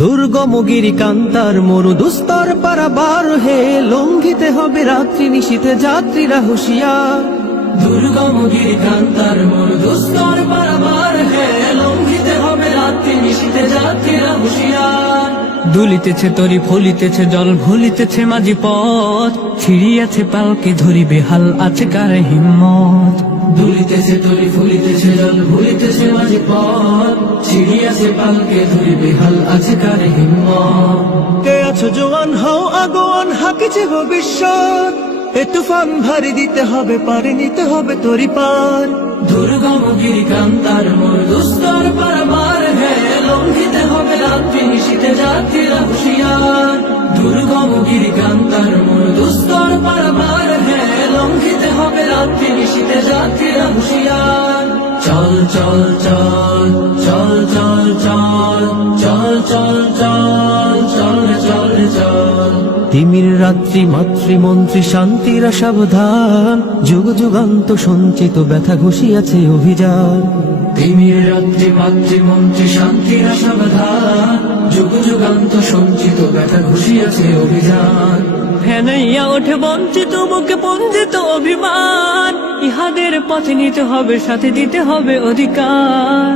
দুর্গম গিরিকান্তার মরু দুস্তর পারাবার হে, লঙ্ঘিতে হবে রাত্রি নিশীথে যাত্রীরা হুঁশিয়ার। দুর্গম গিরিকান্তার মরু দুস্তর পারাবার হে, লঙ্ঘিতে হবে রাত্রি নিশীথে যাত্রীরা হুঁশিয়ার। দুলিতেছে তরি ফলিতেছে জল ভুলিতেছে মাঝি পথ, ছিড়িয়াছে পালকে ধরিবে হাল আছে কার হিম্মত। দুলিতেছে তরি ফুলিতেছে জল ভুলিতেছে মাঝি পথ, ছিড়িয়াছে পালকে ধরিবে হাল আছে কার হিম্মত। কে আছো জোয়ান হও আগোয়ান হাকিছে ভবিষ্যৎ, এ তুফান ভারী দিতে হবে পারে নিতে হবে তরি পার। দুর্গম গিরিকান্তার মরু দুস্তর পারাবার হে, লঙ্ঘিতে হবে রাত্রি নিশীথে যাত্রীরা হুঁশিয়ার। দুর্গম গিরিকান্তার মরু দুস্তর পারাবার হে, লঙ্ঘিতে হবে রাত্রি নিশীথে যাত্রীরা হুঁশিয়ার। চল চল চল চল চল চল চল চল চল চল চল চল। তিমির রাত্রি মাতৃমন্ত্রী শান্তিরা সাবধান, যুগ যুগান্ত সঞ্চিত ব্যথা ঘুষিয়াছে অভিযান। তিমির রাত্রি মাতৃমন্ত্রী শান্তিরা সাবধান, যুগ যুগান্ত সঞ্চিত ব্যথা ঘুষিয়াছে অভিযান। ফেনাইয়া ওঠে বঞ্চিত বুকে পঞ্জিত অভিমান, ইহাদের পথে নিতে হবে সাথে দিতে হবে অধিকার।